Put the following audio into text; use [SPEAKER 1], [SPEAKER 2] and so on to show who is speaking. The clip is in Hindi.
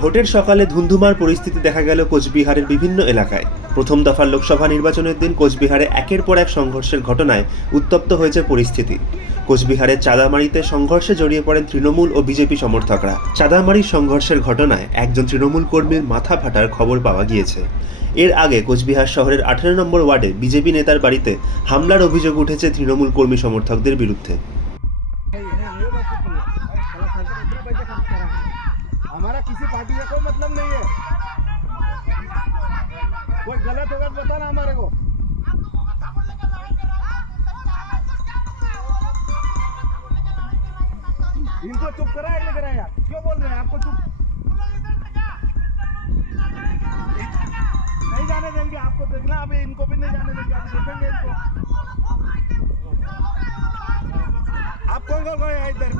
[SPEAKER 1] ভোটের সকালে ধুন্ধুমার পরিস্থিতি দেখা গেল কোচবিহারের বিভিন্ন এলাকায়। প্রথম দফার লোকসভা নির্বাচনের দিন কোচবিহারে একের পর এক সংঘর্ষের ঘটনায় উত্তপ্ত হয়েছে পরিস্থিতি। কোচবিহারের চাঁদামারিতে সংঘর্ষে জড়িয়ে পড়েন তৃণমূল ও বিজেপি সমর্থকরা। চাঁদামারির সংঘর্ষের ঘটনায় একজন তৃণমূল কর্মীর মাথা ফাটার খবর পাওয়া গিয়েছে। এর আগে কোচবিহার শহরের আঠেরো নম্বর ওয়ার্ডে বিজেপি নেতার বাড়িতে হামলার অভিযোগ উঠেছে তৃণমূল কর্মী সমর্থকদের বিরুদ্ধে।
[SPEAKER 2] हमारा किसी पार्टी का कोई मतलब नहीं है। कोई गलत होगा तो बताना हमारे को। इनको चुप कराया नहीं कराया क्यों बोल रहे हैं? आपको चुप नहीं जाने देंगे, आपको देखना, अभी इनको भी नहीं जाने देंगे आप देखेंगे इनको। आप कौन कौन गए इधर?